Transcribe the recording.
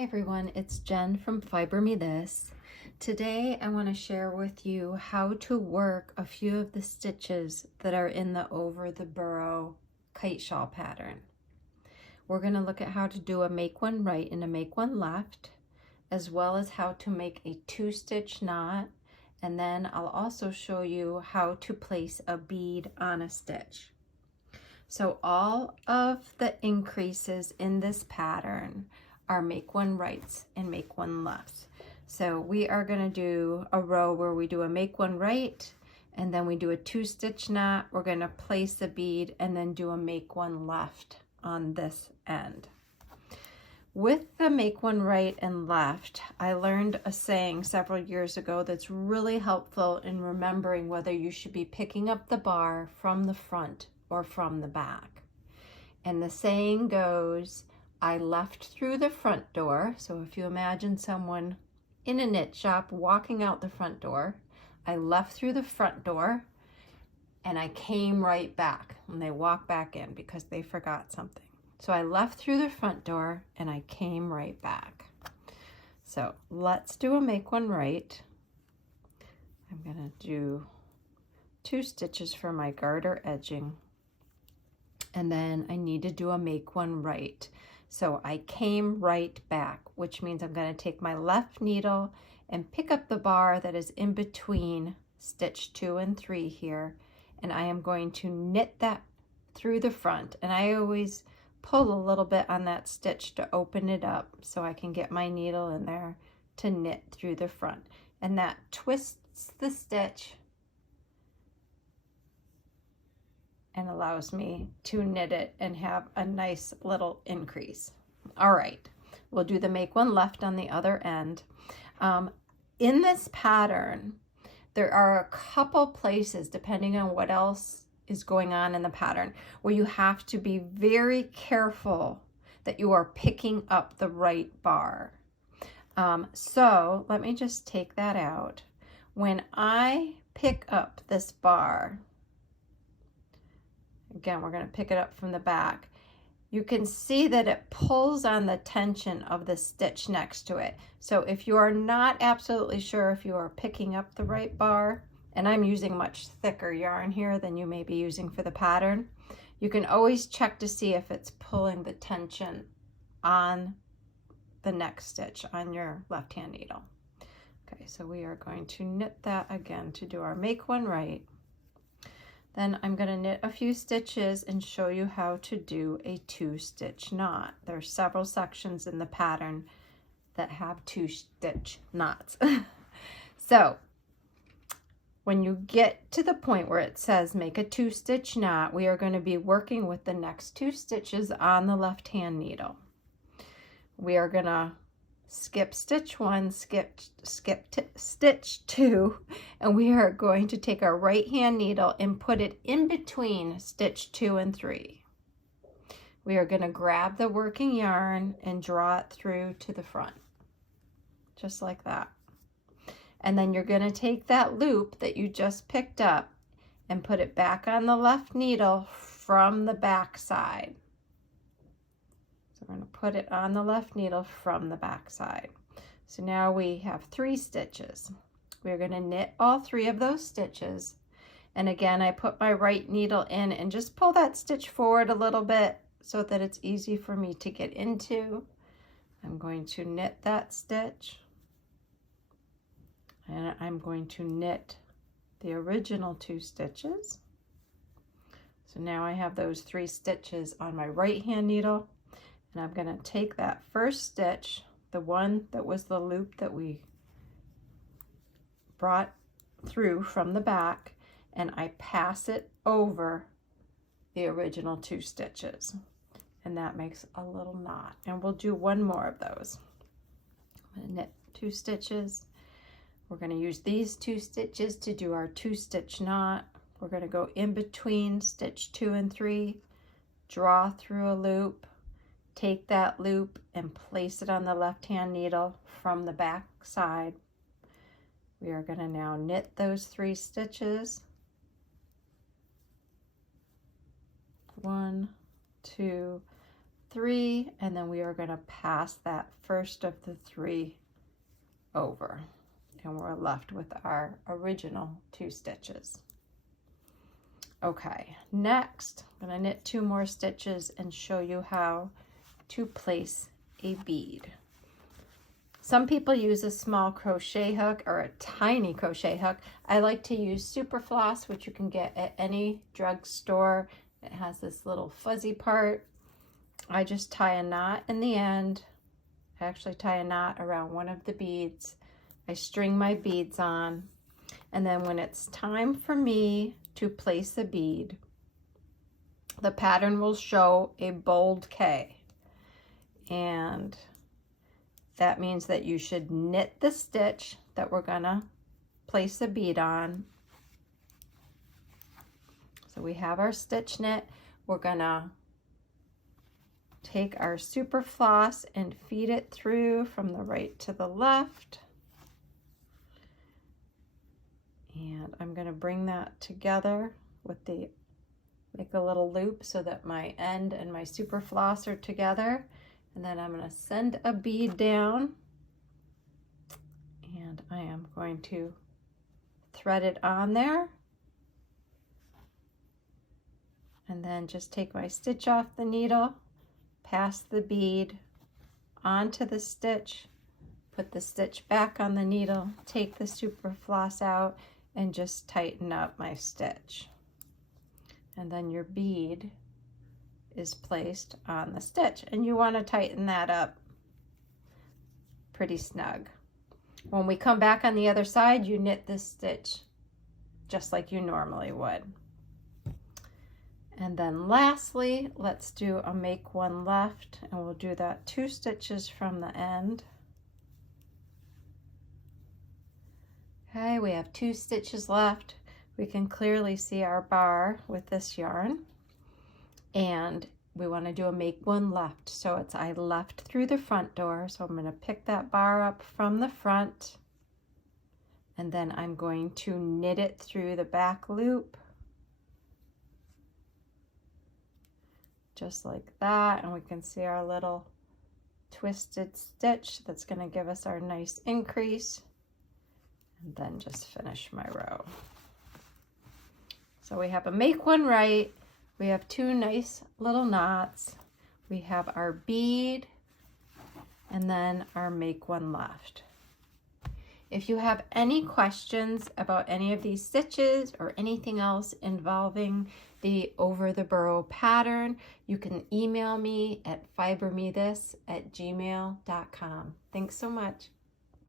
Hi everyone, it's Jen from Fiber Me This. Today I want to share with you how to work a few of the stitches that are in the Over the Burrow kite shawl pattern. We're going to look at how to do a make one right and a make one left, as well as how to make a 2-stitch knot, and then I'll also show you how to place a bead on a stitch. So all of the increases in this pattern are make one rights and make one lefts. So we are going to do a row where we do a make one right, and then we do a 2-stitch knot. We're going to place a bead and then do a make one left on this end. With the make one right and left, I learned a saying several years ago that's really helpful in remembering whether you should be picking up the bar from the front or from the back. And the saying goes, I left through the front door. So if you imagine someone in a knit shop walking out the front door, I left through the front door and I came right back when they walk back in because they forgot something. So I left through the front door and I came right back. So let's do a make one right. I'm gonna do 2 stitches for my garter edging, and then I need to do a make one right. So I came right back, which means I'm going to take my left needle and pick up the bar that is in between stitch 2 and 3 here, and I am going to knit that through the front. And I always pull a little bit on that stitch to open it up so I can get my needle in there to knit through the front, and that twists the stitch and allows me to knit it and have a nice little increase. All right, we'll do the make one left on the other end. In this pattern, there are a couple places, depending on what else is going on in the pattern, where you have to be very careful that you are picking up the right bar. So let me just take that out. When I pick up this bar, again, we're going to pick it up from the back. You can see that it pulls on the tension of the stitch next to it. So if you are not absolutely sure if you are picking up the right bar, and I'm using much thicker yarn here than you may be using for the pattern, you can always check to see if it's pulling the tension on the next stitch on your left hand needle. Okay, so we are going to knit that again to do our make one right. Then I'm going to knit a few stitches and show you how to do a 2-stitch knot. There are several sections in the pattern that have 2-stitch knots. So when you get to the point where it says make a 2-stitch knot, we are going to be working with the next 2 stitches on the left hand needle. We are going to skip stitch 1, skip stitch 2, and we are going to take our right hand needle and put it in between stitch 2 and 3. We are going to grab the working yarn and draw it through to the front, just like that. And then you're going to take that loop that you just picked up and put it back on the left needle from the back side. So we're going to put it on the left needle from the back side. So now we have 3 stitches. We're going to knit all 3 of those stitches. And again, I put my right needle in and just pull that stitch forward a little bit so that it's easy for me to get into. I'm going to knit that stitch. And I'm going to knit the original 2 stitches. So now I have those 3 stitches on my right hand needle. And I'm going to take that first stitch, the one that was the loop that we brought through from the back, and I pass it over the original 2 stitches. And that makes a little knot. And we'll do one more of those. I'm going to knit 2 stitches. We're going to use these 2 stitches to do our 2-stitch knot. We're going to go in between stitch 2 and 3, draw through a loop, take that loop and place it on the left hand needle from the back side. We are going to now knit those 3 stitches. 1, 2, 3, and then we are going to pass that first of the 3 over, and we're left with our original 2 stitches. Okay, next I'm going to knit 2 more stitches and show you how to place a bead. Some people use a small crochet hook or a tiny crochet hook. I like to use Super Floss, which you can get at any drugstore. It has this little fuzzy part. I just tie a knot in the end. I actually tie a knot around one of the beads. I string my beads on, and then when it's time for me to place a bead, the pattern will show a bold K, and that means that you should knit the stitch that we're gonna place a bead on. So we have our stitch knit. We're gonna take our Super Floss and feed it through from the right to the left. And I'm gonna bring that together with the, make a little loop so that my end and my Super Floss are together. And then I'm going to send a bead down, and I am going to thread it on there, and then just take my stitch off the needle, pass the bead onto the stitch, put the stitch back on the needle, take the Super Floss out, and just tighten up my stitch. And then your bead is placed on the stitch, and you want to tighten that up pretty snug. When we come back on the other side, you knit this stitch just like you normally would. And then lastly, let's do a make one left, and we'll do that 2 stitches from the end. Okay, we have 2 stitches left. We can clearly see our bar with this yarn. And we want to do a make one left. So it's I left through the front door. So I'm going to pick that bar up from the front, and then I'm going to knit it through the back loop. Just like that. And we can see our little twisted stitch that's going to give us our nice increase. And then just finish my row. So we have a make one right. We have 2 nice little knots. We have our bead, and then our make one left. If you have any questions about any of these stitches or anything else involving the Over the Burrow pattern, you can email me at fibermethis@gmail.com. Thanks so much.